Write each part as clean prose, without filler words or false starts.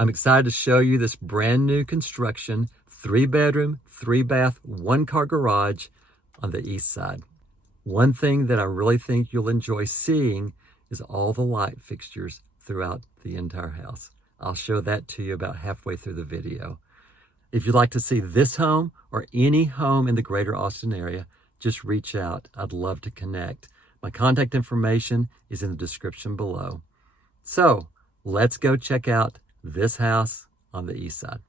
I'm excited to show you this brand new construction, 3-bedroom, 3-bath, 1-car garage on the east side. One thing that I really think you'll enjoy seeing is all the light fixtures throughout the entire house. I'll show that to you about halfway through the video. If you'd like to see this home or any home in the greater Austin area, just reach out. I'd love to connect. My contact information is in the description below. So let's go check out this house on the east side.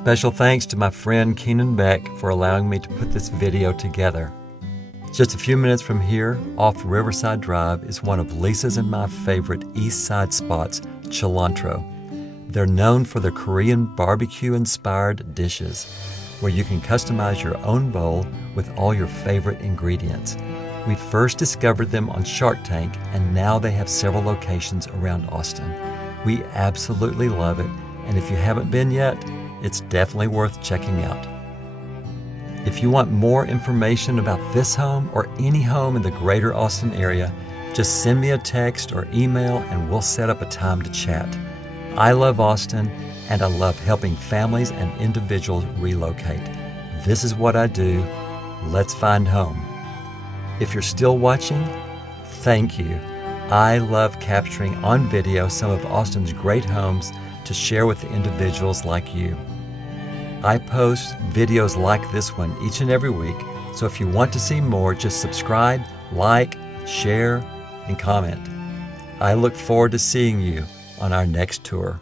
Special thanks to my friend Keenan Beck for allowing me to put this video together. Just a few minutes from here, off Riverside Drive, is one of Lisa's and my favorite East Side spots, Cilantro. They're known for their Korean barbecue-inspired dishes, where you can customize your own bowl with all your favorite ingredients. We first discovered them on Shark Tank, and now they have several locations around Austin. We absolutely love it, and if you haven't been yet, it's definitely worth checking out. If you want more information about this home or any home in the greater Austin area, just send me a text or email and we'll set up a time to chat. I love Austin and I love helping families and individuals relocate. This is what I do. Let's find home. If you're still watching, thank you. I love capturing on video some of Austin's great homes to share with individuals like you. I post videos like this one each and every week, so if you want to see more, just subscribe, like, share, and comment. I look forward to seeing you on our next tour.